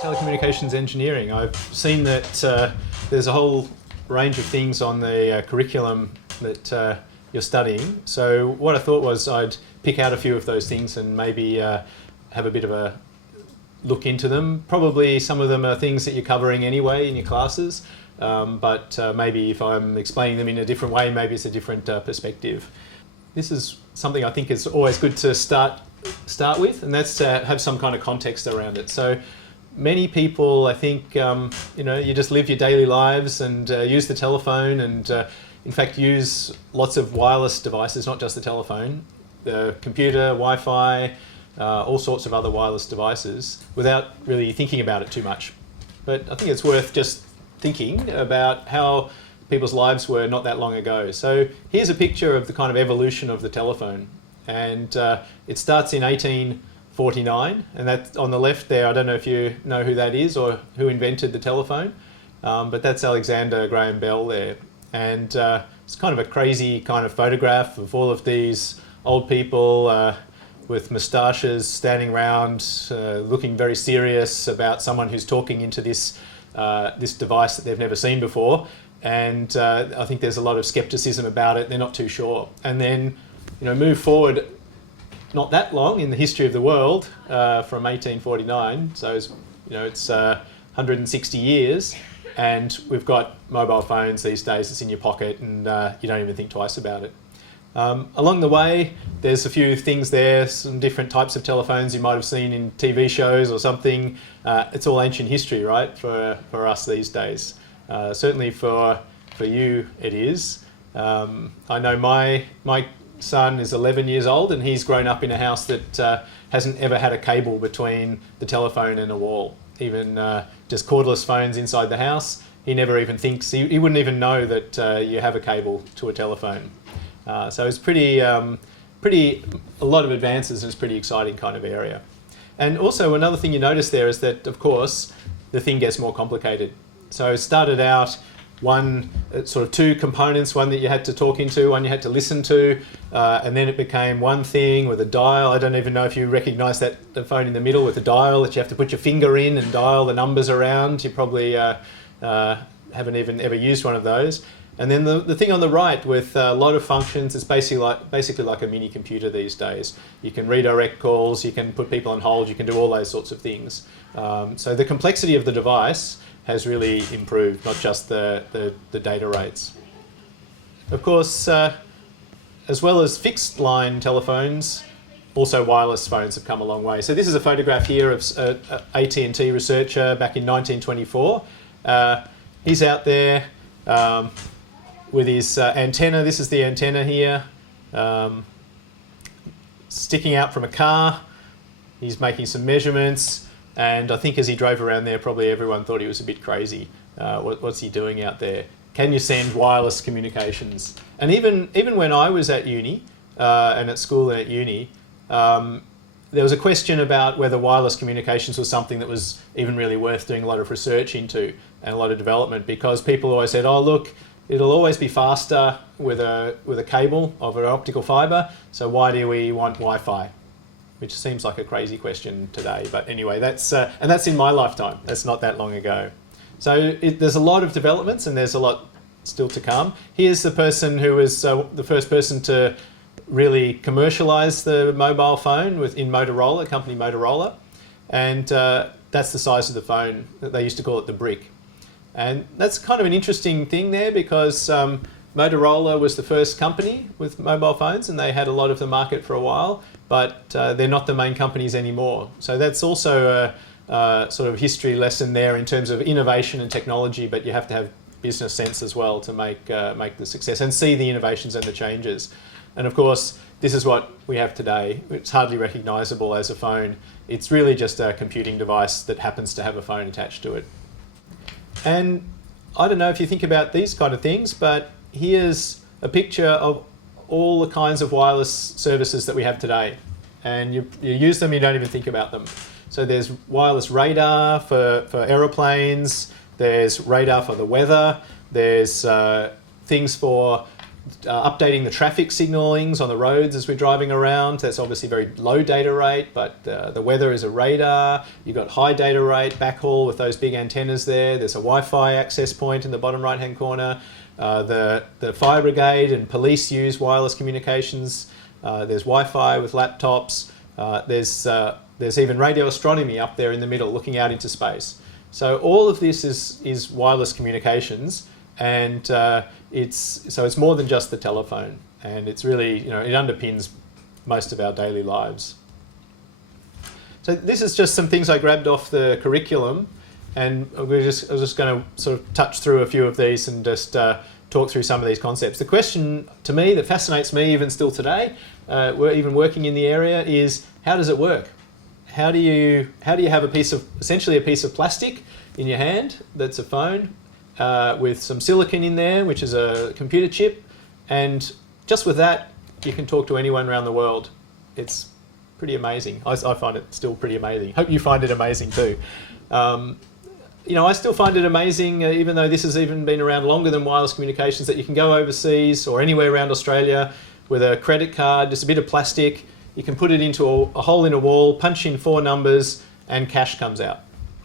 Telecommunications engineering. I've seen that there's a whole range of things on the curriculum that you're studying. So what I thought was I'd pick out a few of those things and maybe have a bit of a look into them. Probably some of them are things that you're covering anyway in your classes, but maybe if I'm explaining them in a different way, maybe it's a different perspective. This is something I think is always good to start with, and that's to have some kind of context around it. So many people, I think, you just live your daily lives and use the telephone and in fact use lots of wireless devices, not just the telephone, the computer, Wi-Fi, all sorts of other wireless devices without really thinking about it too much. But I think it's worth just thinking about how people's lives were not that long ago. So here's a picture of the kind of evolution of the telephone, and it starts in 1849, and that on the left there, I don't know if you know who that is or who invented the telephone, but that's Alexander Graham Bell there. And it's kind of a crazy kind of photograph of all of these old people with moustaches standing around, looking very serious about someone who's talking into this device that they've never seen before. And I think there's a lot of skepticism about it. They're not too sure. And then, move forward not that long in the history of the world from 1849. So it's 160 years. And we've got mobile phones these days. It's in your pocket and you don't even think twice about it. Along the way, there's a few things there, some different types of telephones you might have seen in TV shows or something. It's all ancient history, right, for us these days. Certainly for you it is. I know my son is 11 years old and he's grown up in a house that hasn't ever had a cable between the telephone and a wall. Even just cordless phones inside the house, he never even thinks, he wouldn't even know that you have a cable to a telephone. So it's a lot of advances, and it's a pretty exciting kind of area. And also another thing you notice there is that, of course, the thing gets more complicated. So it started out two components, one that you had to talk into, one you had to listen to, and then it became one thing with a dial. I don't even know if you recognise that, the phone in the middle with the dial that you have to put your finger in and dial the numbers around. You probably haven't even ever used one of those. And then the thing on the right with a lot of functions is basically like a mini computer these days. You can redirect calls, you can put people on hold, you can do all those sorts of things. So the complexity of the device has really improved, not just the data rates. Of course, as well as fixed line telephones, also wireless phones have come a long way. So this is a photograph here of an AT&T researcher back in 1924. He's out there with his antenna. This is the antenna here, sticking out from a car. He's making some measurements, and I think as he drove around there, probably everyone thought he was a bit crazy. What's he doing out there? Can you send wireless communications? And even when I was at uni, and at school and at uni, there was a question about whether wireless communications was something that was even really worth doing a lot of research into and a lot of development, because people always said, oh look, it'll always be faster with a cable of an optical fibre, so why do we want Wi-Fi? Which seems like a crazy question today, but anyway, that's in my lifetime. That's not that long ago. So there's a lot of developments and there's a lot still to come. Here's the person who was the first person to really commercialise the mobile phone in Motorola, company Motorola, and that's the size of the phone. They used to call it the brick. And that's kind of an interesting thing there, because Motorola was the first company with mobile phones and they had a lot of the market for a while, but they're not the main companies anymore. So that's also a sort of history lesson there in terms of innovation and technology, but you have to have business sense as well to make the success and see the innovations and the changes. And of course, this is what we have today. It's hardly recognisable as a phone. It's really just a computing device that happens to have a phone attached to it. And I don't know if you think about these kind of things, but here's a picture of all the kinds of wireless services that we have today. And you use them, you don't even think about them. So there's wireless radar for aeroplanes, there's radar for the weather, there's things for updating the traffic signalings on the roads as we're driving around. That's obviously very low data rate, but the weather is a radar. You've got high data rate backhaul with those big antennas there. There's a Wi-Fi access point in the bottom right-hand corner. The fire brigade and police use wireless communications. There's Wi-Fi with laptops. There's even radio astronomy up there in the middle, looking out into space. So all of this is wireless communications, and it's more than just the telephone, and it's really, it underpins most of our daily lives. So this is just some things I grabbed off the curriculum, and I was just going to sort of touch through a few of these and just talk through some of these concepts. The question to me that fascinates me even still today, we're even working in the area, is how does it work? How do you have essentially a piece of plastic in your hand that's a phone with some silicon in there, which is a computer chip, and just with that you can talk to anyone around the world. It's pretty amazing. I find it still pretty amazing. Hope you find it amazing too. I still find it amazing, even though this has even been around longer than wireless communications, that you can go overseas or anywhere around Australia with a credit card, just a bit of plastic. You can put it into a hole in a wall, punch in 4 numbers, and cash comes out.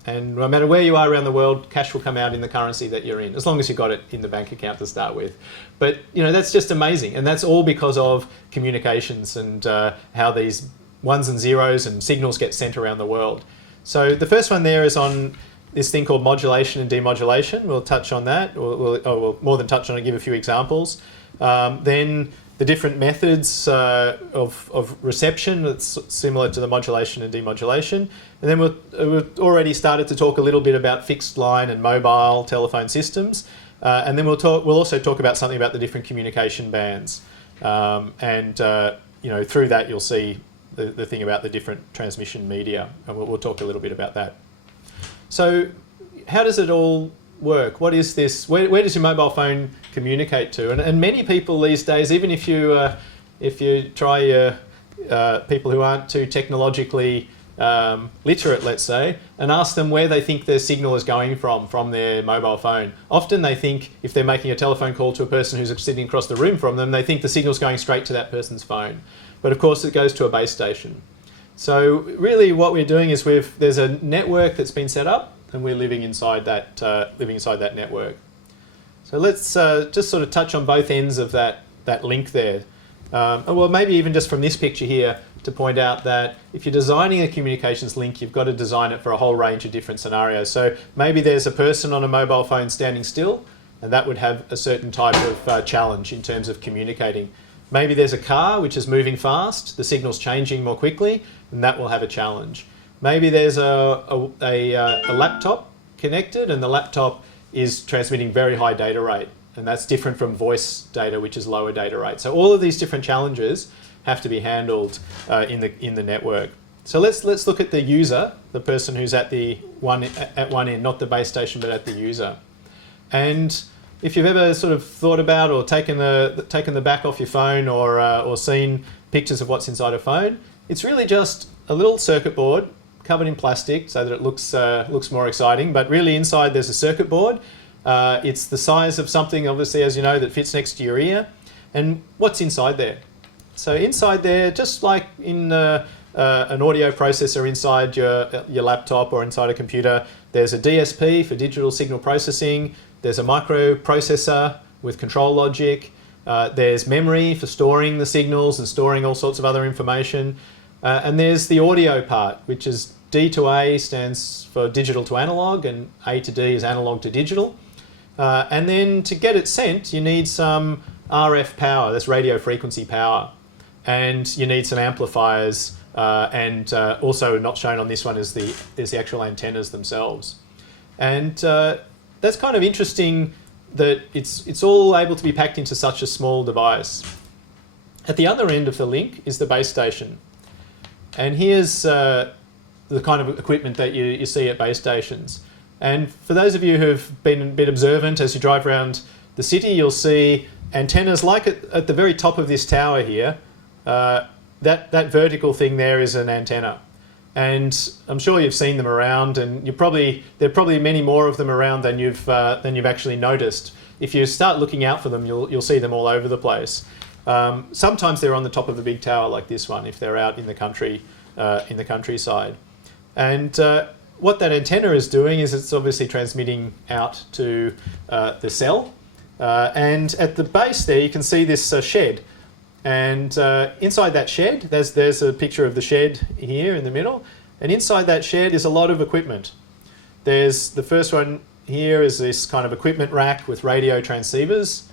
And no matter where you are around the world, cash will come out in the currency that you're in, as long as you've got it in the bank account to start with. But that's just amazing, and that's all because of communications and how these ones and zeros and signals get sent around the world. So the first one there is on this thing called modulation and demodulation. We'll touch on that, we'll more than touch on it, give a few examples. Then the different methods of reception that's similar to the modulation and demodulation. And then we've already started to talk a little bit about fixed line and mobile telephone systems. And then we'll also talk about something about the different communication bands. Through that you'll see the thing about the different transmission media, and we'll talk a little bit about that. So how does it all work? What is this? Where does your mobile phone communicate to? And many people these days, even if you try people who aren't too technologically literate, let's say, and ask them where they think their signal is going from their mobile phone. Often they think, if they're making a telephone call to a person who's sitting across the room from them, they think the signal's going straight to that person's phone. But of course it goes to a base station. So really what we're doing is there's a network that's been set up, and we're living inside that network. So let's just sort of touch on both ends of that link there. Well, maybe even just from this picture here, to point out that if you're designing a communications link, you've got to design it for a whole range of different scenarios. So maybe there's a person on a mobile phone standing still, and that would have a certain type of challenge in terms of communicating. Maybe there's a car which is moving fast, the signal's changing more quickly, and that will have a challenge. Maybe there's a laptop connected, and the laptop is transmitting very high data rate, and that's different from voice data, which is lower data rate. So all of these different challenges have to be handled in the network. So let's look at the user, the person who's at one end, not the base station, but at the user. And if you've ever sort of thought about or taken the back off your phone or seen pictures of what's inside a phone, it's really just a little circuit board covered in plastic so that it looks more exciting. But really inside there's a circuit board. It's the size of something, obviously, as you know, that fits next to your ear. And what's inside there? So inside there, just like in an audio processor inside your laptop or inside a computer, there's a DSP for digital signal processing. There's a microprocessor with control logic. There's memory for storing the signals and storing all sorts of other information. And there's the audio part, which is D to A stands for digital to analog, and A to D is analog to digital. And then to get it sent, you need some RF power, that's radio frequency power. And you need some amplifiers, and also not shown on this one is the actual antennas themselves. And that's kind of interesting that it's all able to be packed into such a small device. At the other end of the link is the base station. And here's the kind of equipment that you see at base stations. And for those of you who've been a bit observant, as you drive around the city, you'll see antennas like at the very top of this tower here. That vertical thing there is an antenna. And I'm sure you've seen them around, and there are probably many more of them around than you've actually noticed. if you start looking out for them, you'll see them all over the place. Sometimes they're on the top of a big tower like this one, if they're out in the country, in the countryside. And what that antenna is doing is it's obviously transmitting out to the cell. And at the base there, you can see this shed. And inside that shed, there's a picture of the shed here in the middle. And inside that shed is a lot of equipment. There's the first one here is this kind of equipment rack with radio transceivers.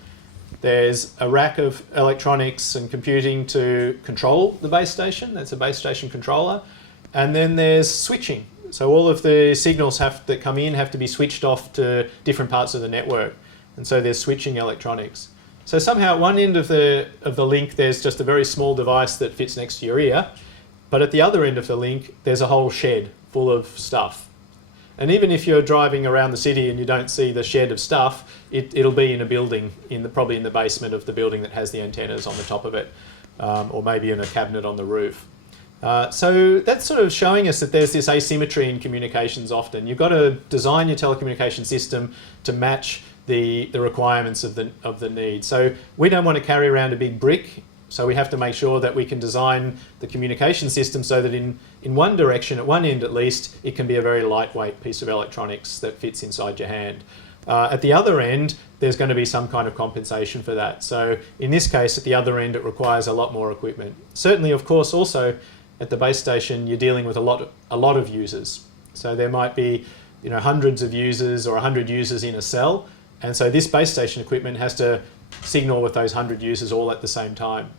There's a rack of electronics and computing to control the base station. That's a base station controller. And then there's switching. So all of the signals that come in have to be switched off to different parts of the network. And so there's switching electronics. So somehow at one end of the link, there's just a very small device that fits next to your ear. But at the other end of the link, there's a whole shed full of stuff. And even if you're driving around the city and you don't see the shed of stuff, it'll be in a building, probably in the basement of the building that has the antennas on the top of it, or maybe in a cabinet on the roof. So that's sort of showing us that there's this asymmetry in communications often. You've got to design your telecommunication system to match the requirements of the need. So we don't want to carry around a big brick, so we have to make sure that we can design the communication system so that in one direction, at one end at least, it can be a very lightweight piece of electronics that fits inside your hand. At the other end, there's going to be some kind of compensation for that. So in this case, at the other end, it requires a lot more equipment. Certainly, of course, also at the base station, you're dealing with a lot of users. So there might be, hundreds of users or 100 users in a cell. And so this base station equipment has to signal with those 100 users all at the same time.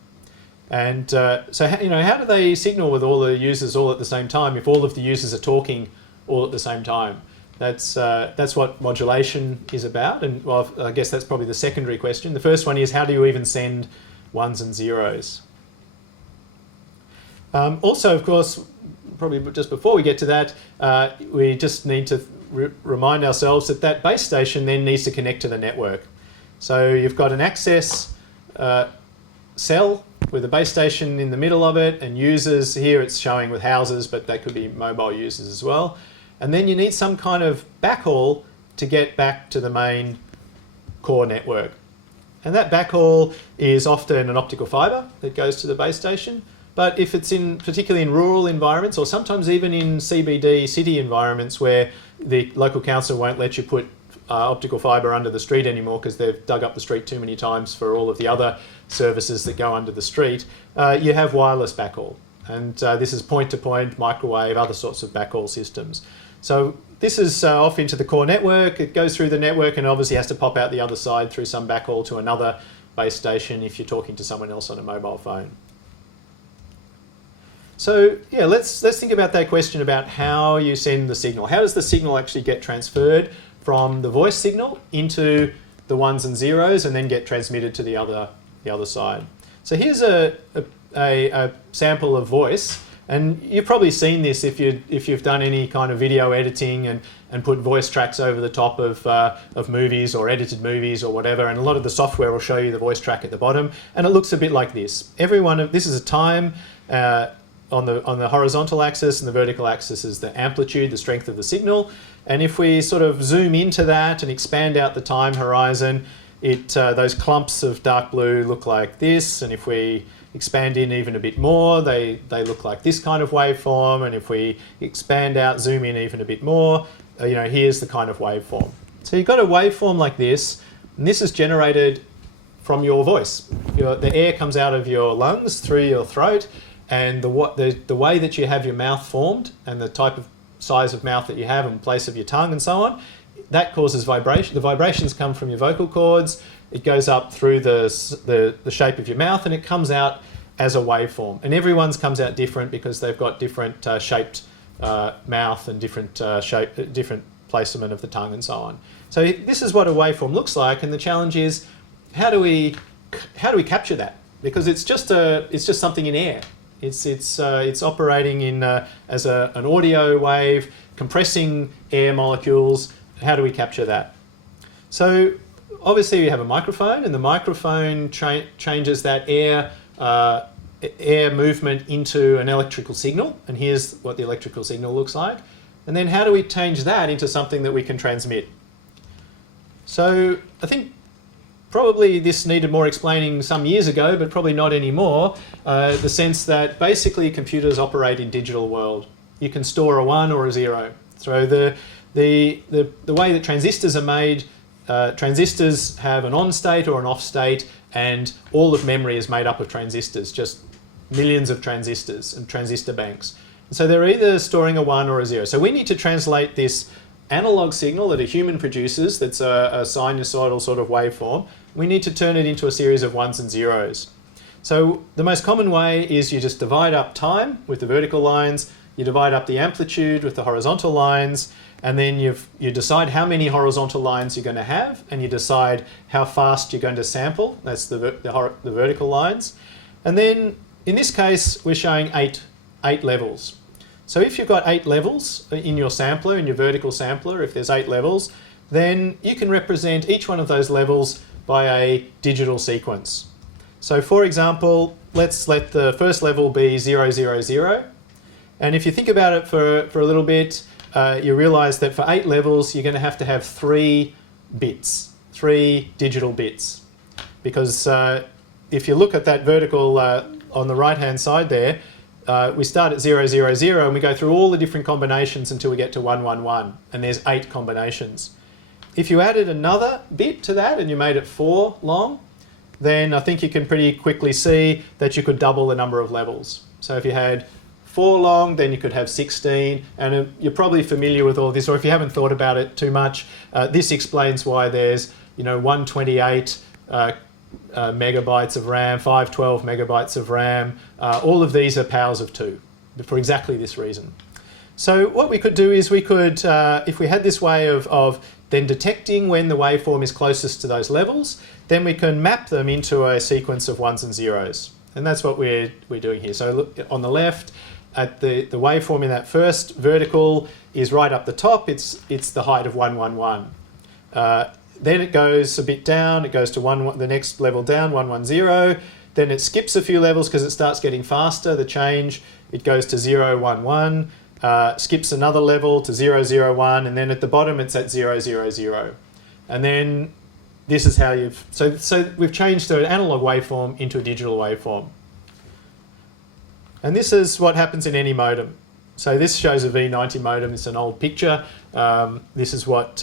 And so how do they signal with all the users all at the same time if all of the users are talking all at the same time? That's what modulation is about. And well, I guess that's probably the secondary question. The first one is, how do you even send ones and zeros? Also, of course, probably just before we get to that, we just need to remind ourselves that base station then needs to connect to the network. So you've got an access cell with a base station in the middle of it, and users here it's showing with houses, but that could be mobile users as well. And then you need some kind of backhaul to get back to the main core network. And that backhaul is often an optical fibre that goes to the base station. But if it's particularly in rural environments, or sometimes even in CBD city environments where the local council won't let you put optical fibre under the street anymore because they've dug up the street too many times for all of the other services that go under the street, you have wireless backhaul. And this is point-to-point, microwave, other sorts of backhaul systems. So this is off into the core network. It goes through the network and obviously has to pop out the other side through some backhaul to another base station if you're talking to someone else on a mobile phone. So yeah, let's think about that question about how you send the signal. How does the signal actually get transferred from the voice signal into the ones and zeros and then get transmitted to the other side? So here's a sample of voice, and you've probably seen this if you've done any kind of video editing and put voice tracks over the top of movies or edited movies or whatever, and a lot of the software will show you the voice track at the bottom, and it looks a bit like this. This is a time. On the horizontal axis, and the vertical axis is the amplitude, the strength of the signal. And if we sort of zoom into that and expand out the time horizon, those clumps of dark blue look like this. And if we expand in even a bit more, they look like this kind of waveform. And if we expand out, zoom in even a bit more, here's the kind of waveform. So you've got a waveform like this, and this is generated from your voice. The air comes out of your lungs through your throat, and the way that you have your mouth formed and the type of size of mouth that you have and place of your tongue and so on, that causes vibration. The vibrations come from your vocal cords. It goes up through the shape of your mouth, and it comes out as a waveform. And everyone's comes out different because they've got different shaped mouth and different different placement of the tongue and so on. So this is what a waveform looks like, and the challenge is how do we capture that? Because it's just something in air. It's operating in as an audio wave, compressing air molecules. How do we capture that? So obviously we have a microphone, and the microphone changes that air movement into an electrical signal. And here's what the electrical signal looks like. And then how do we change that into something that we can transmit? So I think probably this needed more explaining some years ago, but probably not anymore, the sense that basically computers operate in digital world. You can store a 1 or a 0. So the way that transistors are made, transistors have an on state or an off state, and all of memory is made up of transistors, just millions of transistors and transistor banks. So they're either storing a 1 or a 0. So we need to translate this analog signal that a human produces, that's a sinusoidal sort of waveform. We need to turn it into a series of 1s and 0s. So the most common way is you just divide up time with the vertical lines, you divide up the amplitude with the horizontal lines, and then you decide how many horizontal lines you're going to have, and you decide how fast you're going to sample. That's the vertical lines. And then in this case, we're showing eight levels. So if you've got 8 levels in your sampler, in your vertical sampler, if there's 8 levels, then you can represent each one of those levels by a digital sequence. So for example, let's let the first level be 0, 0, 0. And if you think about it for a little bit, you realize that for 8 levels, you're going to have 3 bits, 3 digital bits. Because if you look at that vertical on the right-hand side there, we start at 0, 0, 0, and we go through all the different combinations until we get to 1, 1, 1, and there's 8 combinations. If you added another bit to that and you made it 4 long, then I think you can pretty quickly see that you could double the number of levels. So if you had 4 long, then you could have 16, and you're probably familiar with all this, or if you haven't thought about it too much, this explains why there's 128 megabytes of RAM, 512 megabytes of RAM. All of these are powers of 2 for exactly this reason. So what we could do is we could, if we had this way of then detecting when the waveform is closest to those levels, then we can map them into a sequence of 1s and 0s. And that's what we're doing here. So look, on the left, at the waveform in that first vertical is right up the top. It's the height of 1, 1, 1. Then it goes a bit down, it goes to the next level down, 1, 1, 0. Then it skips a few levels because it starts getting faster, the change. It goes to 0, 1, 1, skips another level to 0, 0, 1, and then at the bottom it's at 0, 0, 0. And then this is how so we've changed the analog waveform into a digital waveform. And this is what happens in any modem. So this shows a V90 modem, it's an old picture. This is what...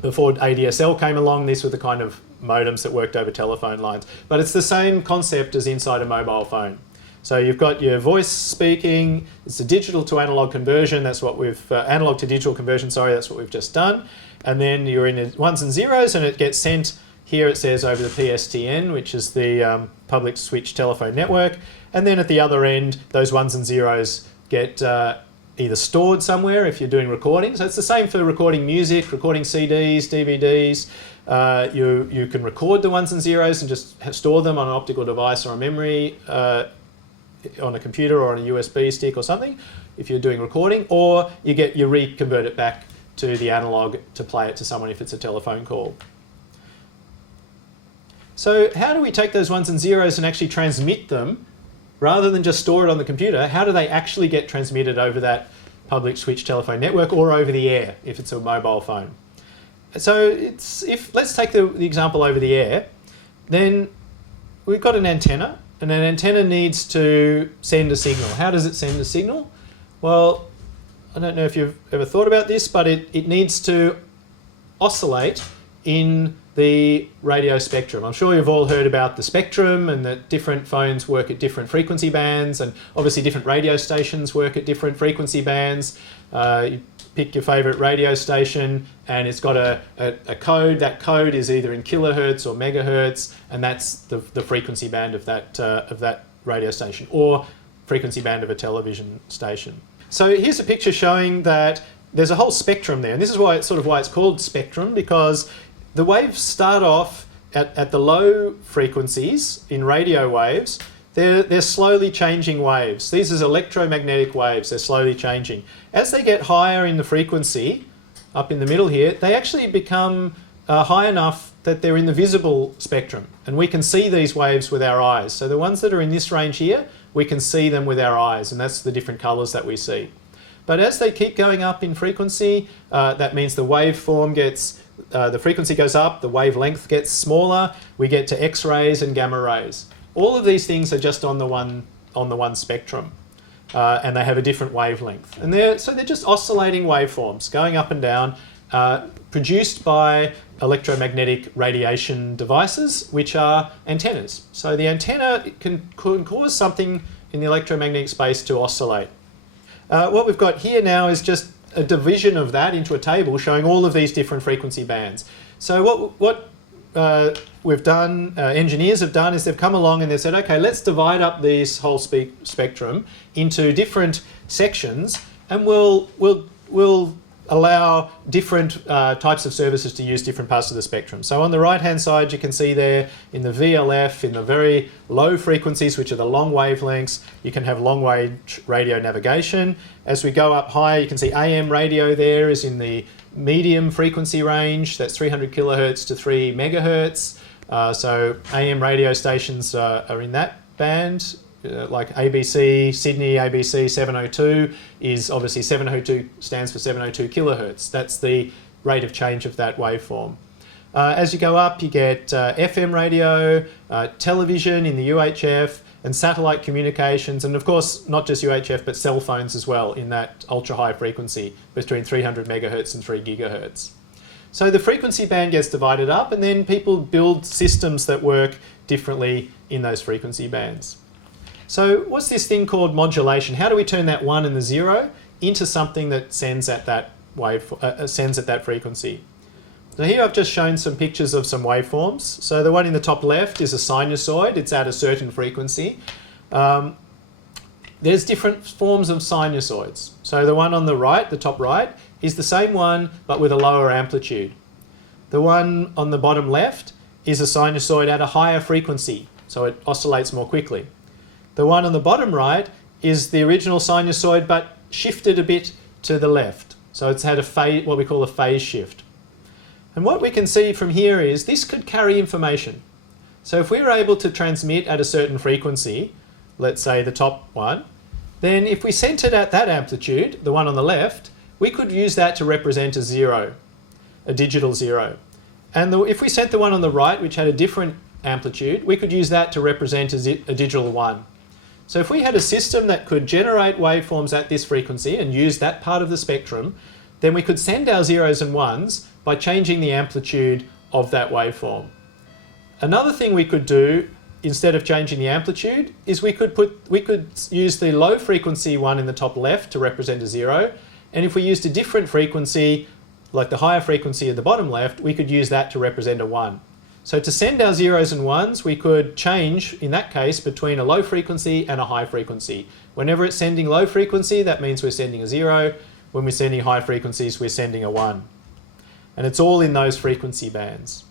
before ADSL came along, these were the kind of modems that worked over telephone lines. But it's the same concept as inside a mobile phone. So you've got your voice speaking, it's a digital to analog conversion, that's what we've, analog to digital conversion, sorry, that's what we've just done. And then you're in 1s and 0s, and it gets sent, here it says over the PSTN, which is the public switch telephone network. And then at the other end, those 1s and 0s get either stored somewhere if you're doing recording. So it's the same for recording music, recording CDs, DVDs. You can record the 1s and 0s and just store them on an optical device or a memory on a computer or on a USB stick or something if you're doing recording, or you reconvert it back to the analog to play it to someone if it's a telephone call. So how do we take those 1s and 0s and actually transmit them? Rather than just store it on the computer, how do they actually get transmitted over that public switch telephone network or over the air if it's a mobile phone? So let's take the example over the air, then we've got an antenna, and an antenna needs to send a signal. How does it send a signal? Well, I don't know if you've ever thought about this, but it needs to oscillate in the radio spectrum. I'm sure you've all heard about the spectrum and that different phones work at different frequency bands, and obviously different radio stations work at different frequency bands. You pick your favourite radio station and it's got a code. That code is either in kilohertz or megahertz, and that's the frequency band of that radio station, or frequency band of a television station. So here's a picture showing that there's a whole spectrum there, and this is why it's called spectrum, because the waves start off at the low frequencies in radio waves. They're slowly changing waves. These are electromagnetic waves, they're slowly changing. As they get higher in the frequency, up in the middle here, they actually become high enough that they're in the visible spectrum, and we can see these waves with our eyes. So the ones that are in this range here, we can see them with our eyes, and that's the different colours that we see. But as they keep going up in frequency, that means the waveform gets the frequency goes up, the wavelength gets smaller, we get to X-rays and gamma rays. All of these things are just on the one spectrum, and they have a different wavelength. And they're just oscillating waveforms going up and down, produced by electromagnetic radiation devices, which are antennas. So the antenna can cause something in the electromagnetic space to oscillate. What we've got here now is just a division of that into a table showing all of these different frequency bands. So what we've done, engineers have done, is they've come along and they've said, okay, let's divide up this whole spectrum into different sections, and we'll allow different types of services to use different parts of the spectrum. So on the right-hand side, you can see there in the VLF, in the very low frequencies, which are the long wavelengths, you can have long-range radio navigation. As we go up higher, you can see AM radio there is in the medium frequency range. That's 300 kilohertz to 3 megahertz. So AM radio stations are in that band. Like ABC, Sydney ABC 702 is obviously 702 stands for 702 kilohertz. That's the rate of change of that waveform. As you go up, you get FM radio, television in the UHF, and satellite communications, and of course not just UHF but cell phones as well in that ultra high frequency between 300 megahertz and 3 gigahertz. So the frequency band gets divided up, and then people build systems that work differently in those frequency bands. So what's this thing called modulation? How do we turn that 1 and the 0 into something that sends at that frequency? So here I've just shown some pictures of some waveforms. So the one in the top left is a sinusoid. It's at a certain frequency. There's different forms of sinusoids. So the one on the right, the top right, is the same one but with a lower amplitude. The one on the bottom left is a sinusoid at a higher frequency, so it oscillates more quickly. The one on the bottom right is the original sinusoid but shifted a bit to the left. So it's had a phase, what we call a phase shift. And what we can see from here is this could carry information. So if we were able to transmit at a certain frequency, let's say the top one, then if we sent it at that amplitude, the one on the left, we could use that to represent a 0, a digital 0. And if we sent the one on the right, which had a different amplitude, we could use that to represent a digital 1. So if we had a system that could generate waveforms at this frequency and use that part of the spectrum, then we could send our 0s and 1s by changing the amplitude of that waveform. Another thing we could do, instead of changing the amplitude, is we could use the low frequency one in the top left to represent a 0, and if we used a different frequency, like the higher frequency at the bottom left, we could use that to represent a 1. So to send our 0s and 1s, we could change, in that case, between a low frequency and a high frequency. Whenever it's sending low frequency, that means we're sending a 0. When we're sending high frequencies, we're sending a 1. And it's all in those frequency bands.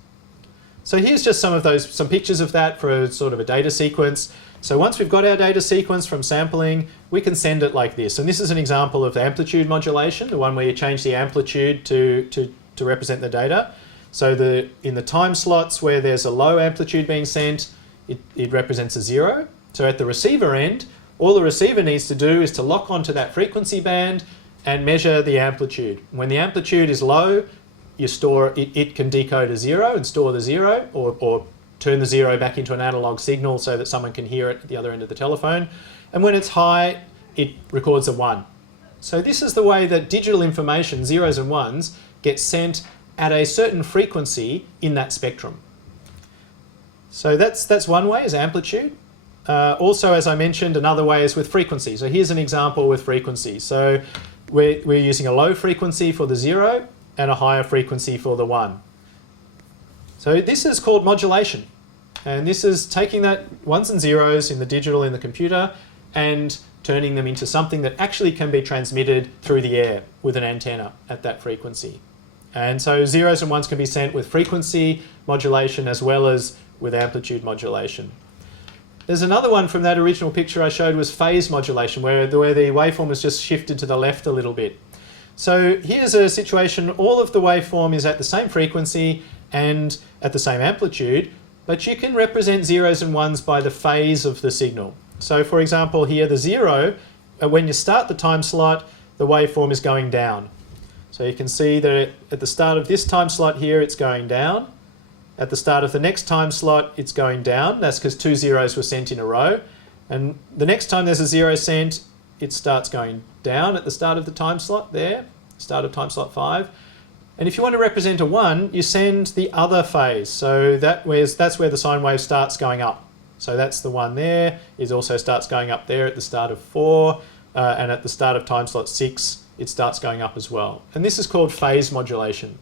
So here's just some pictures of that for a sort of a data sequence. So once we've got our data sequence from sampling, we can send it like this. And this is an example of amplitude modulation, the one where you change the amplitude to represent the data. So in the time slots where there's a low amplitude being sent, it represents a 0. So at the receiver end, all the receiver needs to do is to lock onto that frequency band and measure the amplitude. When the amplitude is low, you store it can decode a 0 and store the 0, or turn the 0 back into an analog signal so that someone can hear it at the other end of the telephone. And when it's high, it records a 1. So this is the way that digital information, 0s and 1s, gets sent at a certain frequency in that spectrum. So that's one way, is amplitude. Also, as I mentioned, another way is with frequency. So here's an example with frequency. So we're using a low frequency for the 0 and a higher frequency for the 1. So this is called modulation. And this is taking that 1s and 0s in the digital in the computer and turning them into something that actually can be transmitted through the air with an antenna at that frequency. And so 0s and 1s can be sent with frequency modulation as well as with amplitude modulation. There's another one from that original picture I showed, was phase modulation, where the waveform is just shifted to the left a little bit. So here's a situation, all of the waveform is at the same frequency and at the same amplitude, but you can represent 0s and 1s by the phase of the signal. So for example here, the 0, when you start the time slot, the waveform is going down. So you can see that at the start of this time slot here, it's going down. At the start of the next time slot, it's going down. That's because 2 zeros were sent in a row. And the next time there's a 0 sent, it starts going down at the start of the time slot there, start of time slot 5. And if you want to represent a 1, you send the other phase. So that's where the sine wave starts going up. So that's the one there. It also starts going up there at the start of 4. And at the start of time slot 6, it starts going up as well. And this is called phase modulation.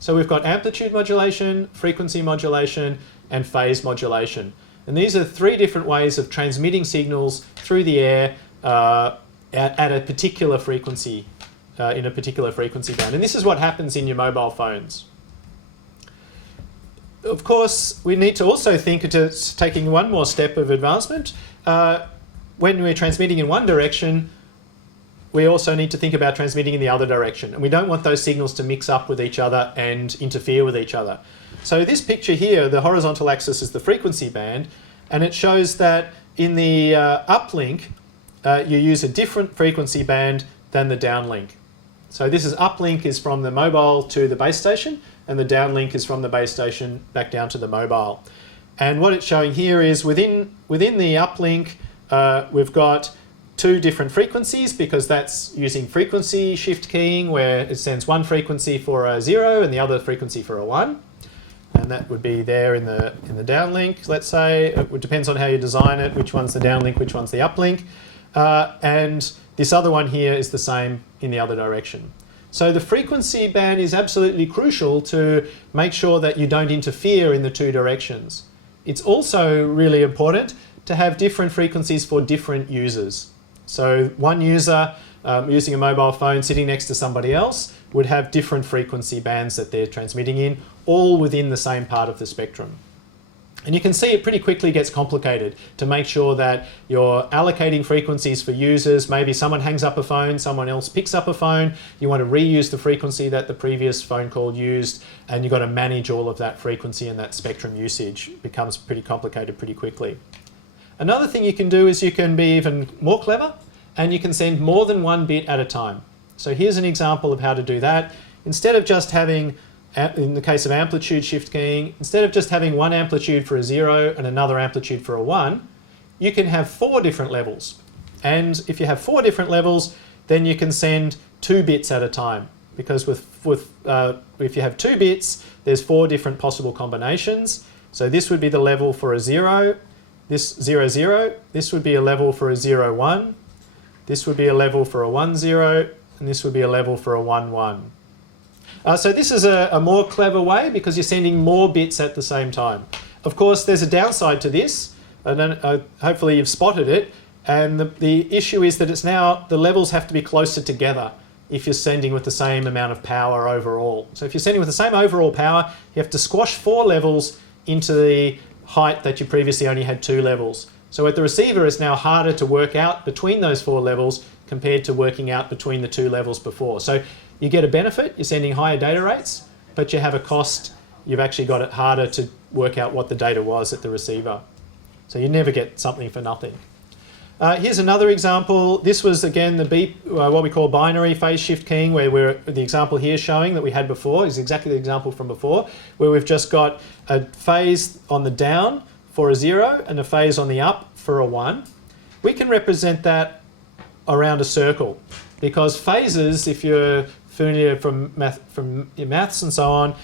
So we've got amplitude modulation, frequency modulation, and phase modulation. And these are 3 different ways of transmitting signals through the air at a particular frequency, in a particular frequency band. And this is what happens in your mobile phones. Of course, we need to also think to taking one more step of advancement. When we're transmitting in one direction, we also need to think about transmitting in the other direction. And we don't want those signals to mix up with each other and interfere with each other. So this picture here, the horizontal axis is the frequency band, and it shows that in the uplink, you use a different frequency band than the downlink. So this is uplink is from the mobile to the base station, and the downlink is from the base station back down to the mobile. And what it's showing here is within the uplink, we've got 2 different frequencies, because that's using frequency shift keying, where it sends one frequency for a 0 and the other frequency for a 1. And that would be there in the downlink, let's say. It depends on how you design it, which one's the downlink, which one's the uplink. And this other one here is the same in the other direction. So the frequency band is absolutely crucial to make sure that you don't interfere in the 2 directions. It's also really important to have different frequencies for different users. So one user using a mobile phone sitting next to somebody else would have different frequency bands that they're transmitting in, all within the same part of the spectrum. And you can see it pretty quickly gets complicated to make sure that you're allocating frequencies for users. Maybe someone hangs up a phone, someone else picks up a phone. You want to reuse the frequency that the previous phone call used, and you've got to manage all of that frequency and that spectrum usage. It becomes pretty complicated pretty quickly. Another thing you can do is you can be even more clever, and you can send more than 1 bit at a time. So here's an example of how to do that. Instead of just having, in the case of amplitude shift keying, instead of just having one amplitude for a 0 and another amplitude for a 1, you can have 4 different levels. And if you have 4 different levels, then you can send 2 bits at a time. Because if you have 2 bits, there's 4 different possible combinations. So this would be the level for a 0, this 0, 0. This would be a level for a 0, 1. This would be a level for a 1, 0. And this would be a level for a 1, 1. So this is a more clever way, because you're sending more bits at the same time. Of course, there's a downside to this, and hopefully you've spotted it. And the issue is that it's now, the levels have to be closer together if you're sending with the same amount of power overall. So if you're sending with the same overall power, you have to squash 4 levels into the height that you previously only had 2 levels. So at the receiver, it's now harder to work out between those 4 levels compared to working out between the 2 levels before. So you get a benefit, you're sending higher data rates, but you have a cost. You've actually got it harder to work out what the data was at the receiver. So you never get something for nothing. Here's another example. This was, again, what we call binary phase shift keying, where the example here showing that we had before is exactly the example from before, where we've just got a phase on the down for a 0 and a phase on the up for a 1. We can represent that around a circle, because phases, if you're familiar from your maths and so on,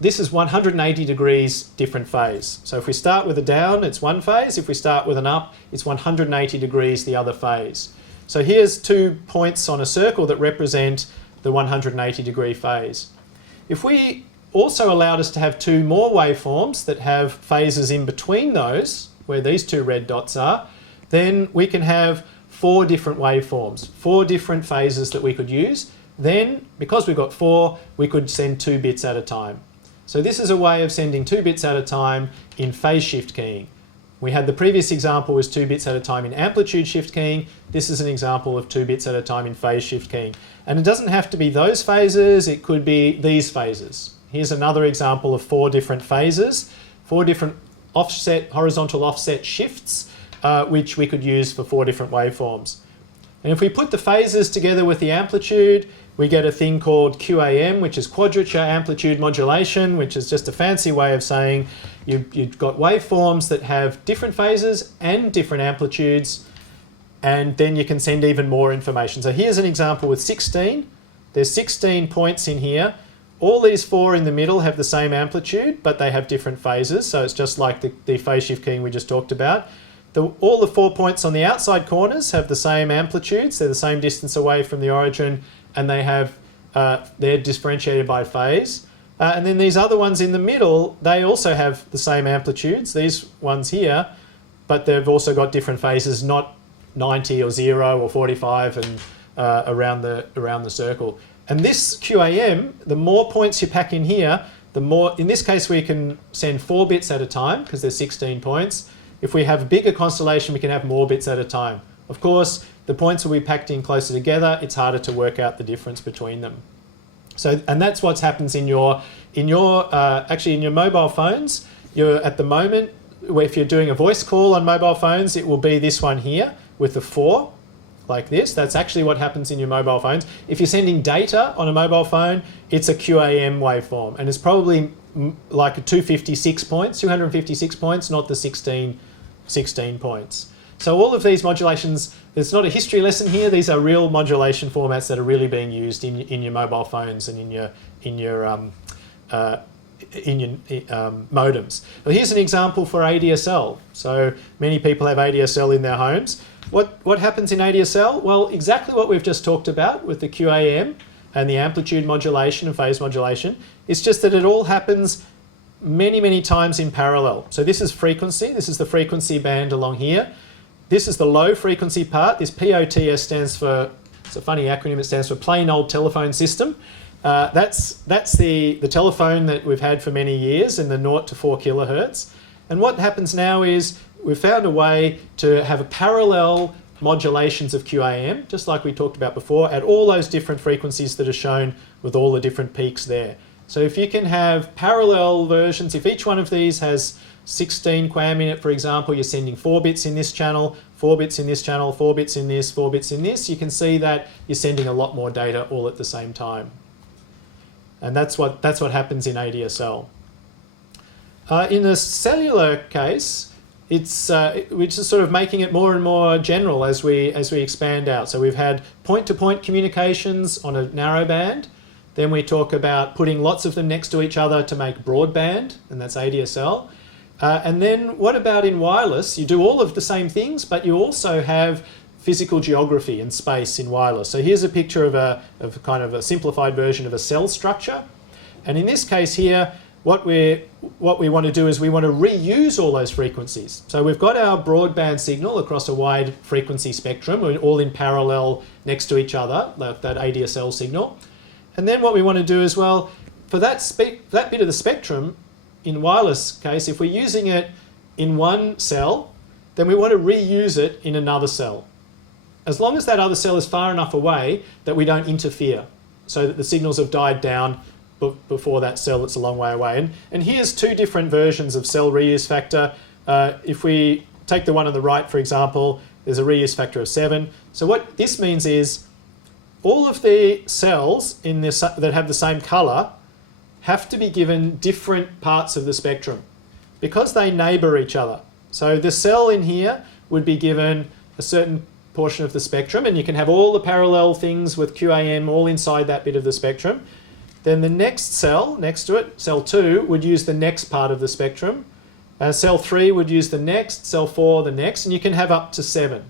this is 180 degrees different phase. So if we start with a down, it's one phase. If we start with an up, it's 180 degrees the other phase. So here's 2 points on a circle that represent the 180 degree phase. If we also allowed us to have 2 more waveforms that have phases in between those, where these 2 red dots are, then we can have 4 different waveforms, 4 different phases that we could use. Then, because we've got 4, we could send 2 bits at a time. So this is a way of sending 2 bits at a time in phase shift keying. We had the previous example was 2 bits at a time in amplitude shift keying. This is an example of 2 bits at a time in phase shift keying. And it doesn't have to be those phases, it could be these phases. Here's another example of 4 different phases, 4 different horizontal offset shifts, which we could use for 4 different waveforms. And if we put the phases together with the amplitude, we get a thing called QAM, which is quadrature amplitude modulation, which is just a fancy way of saying you've got waveforms that have different phases and different amplitudes, and then you can send even more information. So here's an example with 16. There's 16 points in here. All these 4 in the middle have the same amplitude, but they have different phases. So it's just like the phase shift keying we just talked about. All the 4 points on the outside corners have the same amplitudes. They're the same distance away from the origin, and they're differentiated by phase. And then these other ones in the middle, they also have the same amplitudes, these ones here, but they've also got different phases, not 90 or 0 or 45 and around the circle. And this QAM, the more points you pack in here, the more, in this case we can send 4 bits at a time because there's 16 points. If we have a bigger constellation, we can have more bits at a time. Of course, the points will be packed in closer together. It's harder to work out the difference between them. So, and that's what happens in your mobile phones. You're at the moment, if you're doing a voice call on mobile phones, it will be this one here with the 4, like this. That's actually what happens in your mobile phones. If you're sending data on a mobile phone, it's a QAM waveform, and it's probably like a 256 points, not the 16 points. So all of these modulations, there's not a history lesson here. These are real modulation formats that are really being used in your mobile phones and in your modems. Well, here's an example for ADSL. So many people have ADSL in their homes. What happens in ADSL? Well, exactly what we've just talked about with the QAM and the amplitude modulation and phase modulation. It's just that it all happens many, many times in parallel. So this is frequency. This is the frequency band along here. This is the low frequency part. This POTS stands for, it's a funny acronym, it stands for plain old telephone system. That's the telephone that we've had for many years in the 0 to 4 kilohertz. And what happens now is we've found a way to have a parallel modulations of QAM, just like we talked about before, at all those different frequencies that are shown with all the different peaks there. So if you can have parallel versions, if each one of these has 16 QAM in it, for example, you're sending 4 bits in this channel, 4 bits in this channel, 4 bits in this, 4 bits in this, you can see that you're sending a lot more data all at the same time. And that's what happens in ADSL. In the cellular case, we're just sort of making it more and more general as we expand out. So we've had point-to-point communications on a narrow band. Then we talk about putting lots of them next to each other to make broadband, and that's ADSL. And then what about in wireless? You do all of the same things, but you also have physical geography and space in wireless. So here's a picture of kind of a simplified version of a cell structure. And in this case here, what we want to do is we want to reuse all those frequencies. So we've got our broadband signal across a wide frequency spectrum, all in parallel next to each other, that ADSL signal. And then what we want to do as well, for that bit of the spectrum, in wireless case, if we're using it in one cell, then we want to reuse it in another cell. As long as that other cell is far enough away that we don't interfere, so that the signals have died down before that cell that's a long way away. And here's 2 different versions of cell reuse factor. If we take the one on the right, for example, there's a reuse factor of 7. So what this means is all of the cells in this that have the same color have to be given different parts of the spectrum because they neighbor each other. So the cell in here would be given a certain portion of the spectrum, and you can have all the parallel things with QAM all inside that bit of the spectrum. Then the next cell next to it, cell 2, would use the next part of the spectrum. Cell 3 would use the next, cell 4 the next, and you can have up to 7.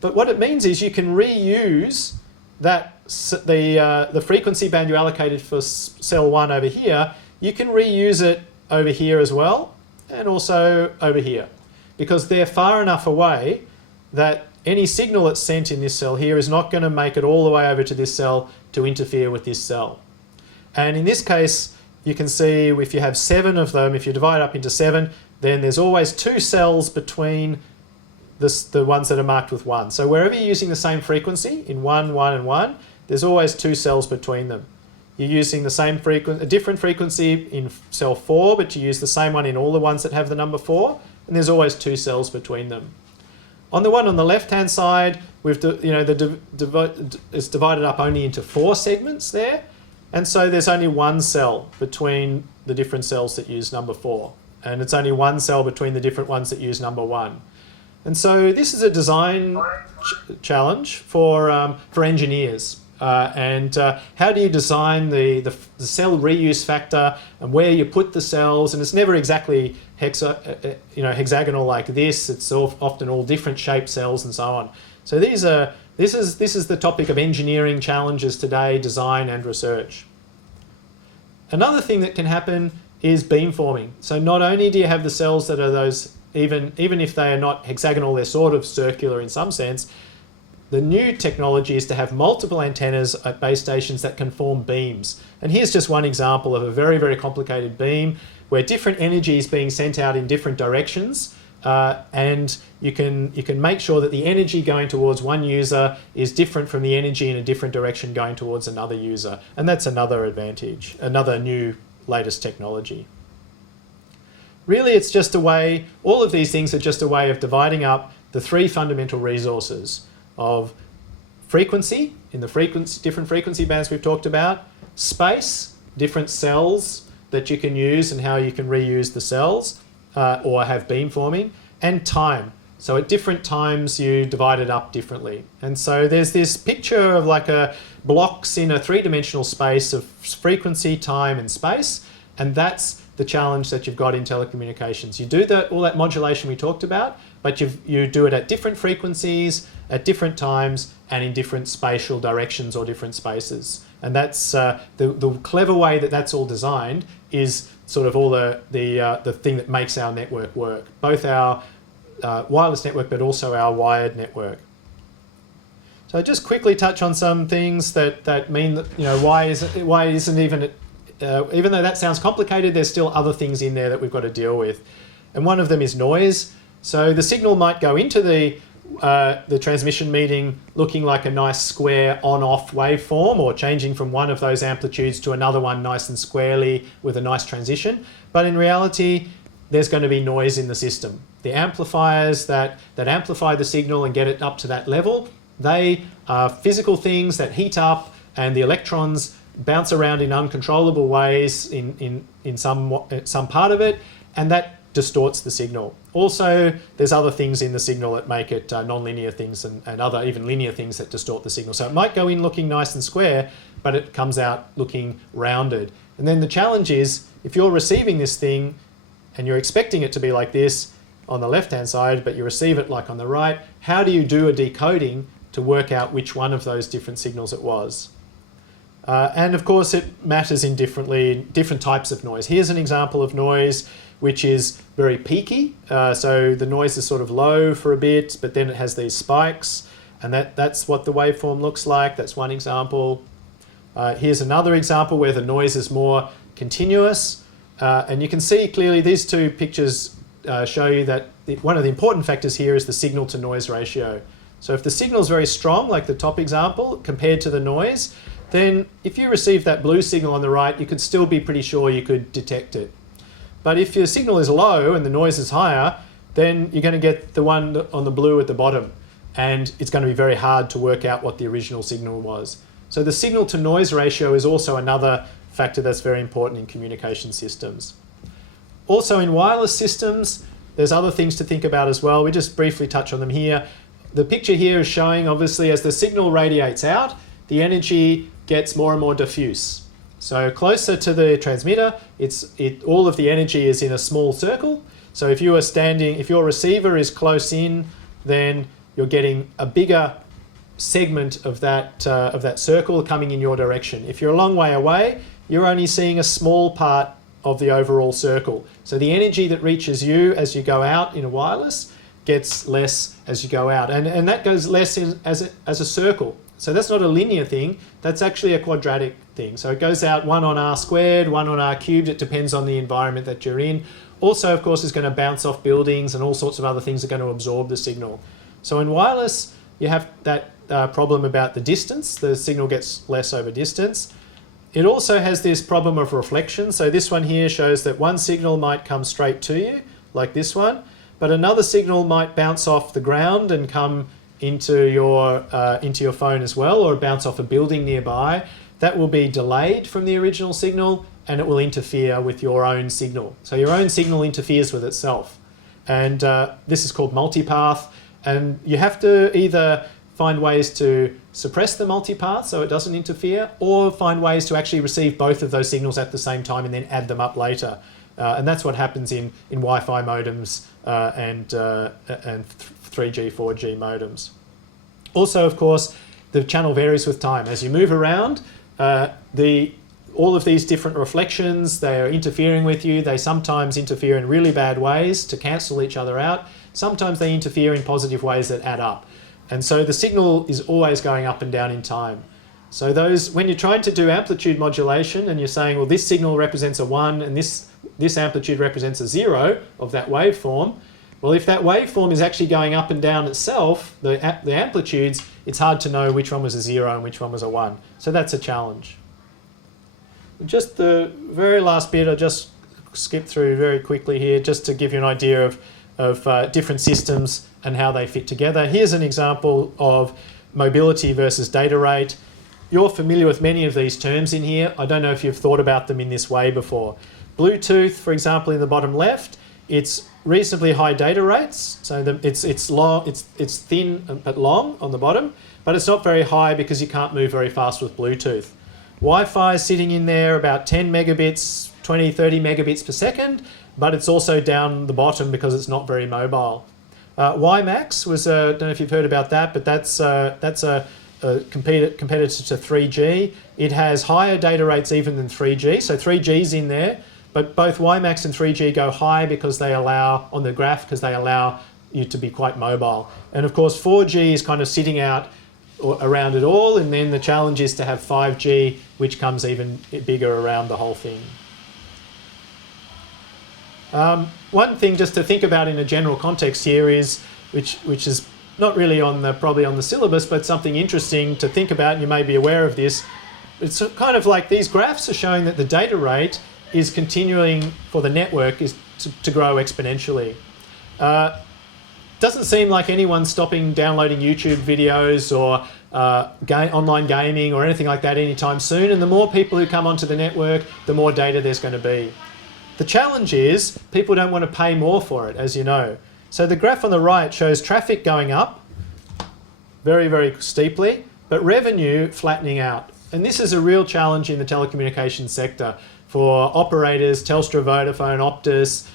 But what it means is you can reuse the frequency band you allocated for cell 1 over here, you can reuse it over here as well, and also over here, because they're far enough away that any signal that's sent in this cell here is not going to make it all the way over to this cell to interfere with this cell. And in this case, you can see if you have 7 of them, if you divide up into 7, then there's always 2 cells between the ones that are marked with 1. So wherever you're using the same frequency, in 1, 1, and 1, there's always 2 cells between them. You're using the same a different frequency in cell 4, but you use the same one in all the ones that have the number 4, and there's always 2 cells between them. On the one on the left-hand side, it's divided up only into 4 segments there, and so there's only one cell between the different cells that use number 4, and it's only one cell between the different ones that use number 1. And so this is a design challenge for engineers. How do you design the cell reuse factor and where you put the cells? And it's never exactly hexagonal like this. It's often all different shaped cells and so on. So this is the topic of engineering challenges today, design and research. Another thing that can happen is beamforming. So not only do you have the cells that are those, even if they are not hexagonal, they're sort of circular in some sense. The new technology is to have multiple antennas at base stations that can form beams. And here's just one example of a very, very complicated beam where different energy is being sent out in different directions. And you can make sure that the energy going towards one user is different from the energy in a different direction going towards another user. And that's another advantage, another new latest technology. Really, it's just a way, all of these things are just a way of dividing up the 3 fundamental resources of frequency, in the different frequency bands we've talked about, space, different cells that you can use and how you can reuse the cells or have beamforming, and time. So at different times you divide it up differently. And so there's this picture of like blocks in a 3-dimensional space of frequency, time and space, and that's the challenge that you've got in telecommunications. You do all that modulation we talked about, but you do it at different frequencies, at different times, and in different spatial directions or different spaces. And that's the clever way that that's all designed is sort of all the thing that makes our network work, both our wireless network, but also our wired network. So just quickly touch on some things that mean that, why isn't even though that sounds complicated, there's still other things in there that we've got to deal with. And one of them is noise. So the signal might go into the transmission meeting looking like a nice square on-off waveform, or changing from one of those amplitudes to another one nice and squarely with a nice transition. But in reality, there's going to be noise in the system. The amplifiers that amplify the signal and get it up to that level, they are physical things that heat up, and the electrons bounce around in uncontrollable ways in some part of it, and that distorts the signal. Also, there's other things in the signal that make it non-linear things and other even linear things that distort the signal. So it might go in looking nice and square, but it comes out looking rounded. And then the challenge is, if you're receiving this thing and you're expecting it to be like this on the left-hand side, but you receive it like on the right, how do you do a decoding to work out which one of those different signals it was? And of course, it matters in different types of noise. Here's an example of noise which is very peaky. So the noise is sort of low for a bit, but then it has these spikes, and that's what the waveform looks like. That's one example. Here's another example where the noise is more continuous. And you can see clearly these two pictures show you that one of the important factors here is the signal to noise ratio. So if the signal is very strong, like the top example, compared to the noise, then if you receive that blue signal on the right, you could still be pretty sure you could detect it. But if your signal is low and the noise is higher, then you're going to get the one on the blue at the bottom, and it's going to be very hard to work out what the original signal was. So the signal to noise ratio is also another factor that's very important in communication systems. Also in wireless systems, there's other things to think about as well. We just briefly touch on them here. The picture here is showing, obviously, as the signal radiates out, the energy gets more and more diffuse. So closer to the transmitter, all of the energy is in a small circle. So if your receiver is close in, then you're getting a bigger segment of that circle coming in your direction. If you're a long way away, you're only seeing a small part of the overall circle. So the energy that reaches you as you go out in a wireless gets less as you go out, and that goes less as a circle. So that's not a linear thing, that's actually a quadratic thing. So it goes out 1 on r squared, 1 on r cubed, it depends on the environment that you're in. Also, of course, it's going to bounce off buildings and all sorts of other things are going to absorb the signal. So in wireless, you have that problem about the distance, the signal gets less over distance. It also has this problem of reflection. So this one here shows that one signal might come straight to you, like this one, but another signal might bounce off the ground and come into your phone as well, or bounce off a building nearby. That will be delayed from the original signal, and it will interfere with your own signal. So your own signal interferes with itself. And this is called multipath. And you have to either find ways to suppress the multipath so it doesn't interfere, or find ways to actually receive both of those signals at the same time and then add them up later. And that's what happens in Wi-Fi modems and 3G, 4G modems. Also, of course, the channel varies with time. As you move around, all of these different reflections, they are interfering with you. They sometimes interfere in really bad ways to cancel each other out. Sometimes they interfere in positive ways that add up. And so the signal is always going up and down in time. So when you're trying to do amplitude modulation and you're saying, well, this signal represents a 1 and this amplitude represents a 0 of that waveform, well, if that waveform is actually going up and down itself, the amplitudes, it's hard to know which one was a 0 and which one was a 1. So that's a challenge. Just the very last bit, I'll just skip through very quickly here, just to give you an idea of different systems and how they fit together. Here's an example of mobility versus data rate. You're familiar with many of these terms in here. I don't know if you've thought about them in this way before. Bluetooth, for example, in the bottom left, it's reasonably high data rates. So it's long, it's thin but long on the bottom, but it's not very high because you can't move very fast with Bluetooth. Wi-Fi is sitting in there about 10 megabits, 20, 30 megabits per second, but it's also down the bottom because it's not very mobile. WiMAX was, I don't know if you've heard about that, but that's a competitor to 3G. It has higher data rates even than 3G, so 3G's in there, but both WiMAX and 3G go high because they allow, on the graph, because they allow you to be quite mobile. And of course 4G is kind of sitting out around it all, and then the challenge is to have 5G, which comes even bigger around the whole thing. One thing just to think about in a general context here is, which is not really probably on the syllabus, but something interesting to think about, and you may be aware of this. It's kind of like these graphs are showing that the data rate is continuing for the network to grow exponentially. Doesn't seem like anyone's stopping downloading YouTube videos or online gaming or anything like that anytime soon, and the more people who come onto the network, the more data there's going to be. The challenge is people don't want to pay more for it, as you know. So the graph on the right shows traffic going up very, very steeply, but revenue flattening out. And this is a real challenge in the telecommunications sector for operators, Telstra, Vodafone, Optus,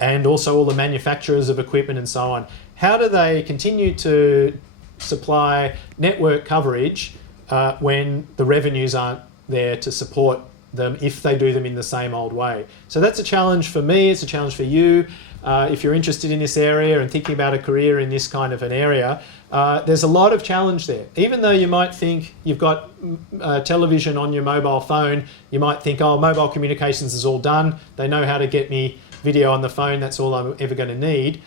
and also all the manufacturers of equipment and so on. How do they continue to supply network coverage when the revenues aren't there to support them if they do them in the same old way? So that's a challenge for me, it's a challenge for you. If you're interested in this area and thinking about a career in this kind of an area, there's a lot of challenge there. Even though you might think you've got television on your mobile phone, you might think, oh, mobile communications is all done. They know how to get me video on the phone. That's all I'm ever going to need.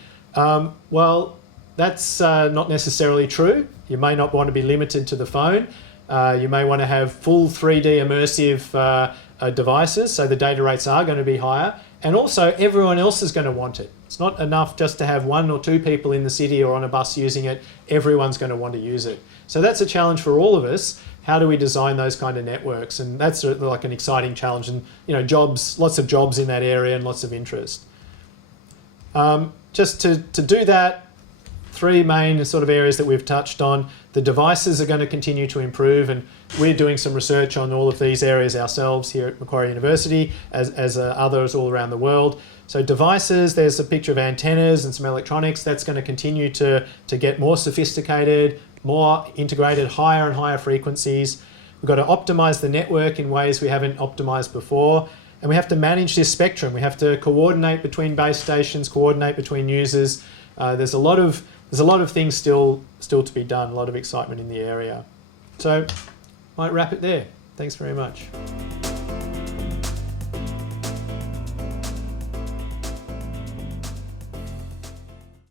Well, that's not necessarily true. You may not want to be limited to the phone. You may want to have full 3D immersive devices, so the data rates are going to be higher. And also, everyone else is going to want it. It's not enough just to have 1 or 2 people in the city or on a bus using it. Everyone's going to want to use it. So that's a challenge for all of us. How do we design those kind of networks? And that's like an exciting challenge. And jobs, lots of jobs in that area and lots of interest. Just to do that, 3 main sort of areas that we've touched on. The devices are going to continue to improve, and we're doing some research on all of these areas ourselves here at Macquarie University, as others all around the world. So devices, there's a picture of antennas and some electronics. That's going to continue to get more sophisticated, more integrated, higher and higher frequencies. We've got to optimize the network in ways we haven't optimized before. And we have to manage this spectrum. We have to coordinate between base stations, coordinate between users. There's a lot of things still to be done, a lot of excitement in the area. So, might wrap it there. Thanks very much.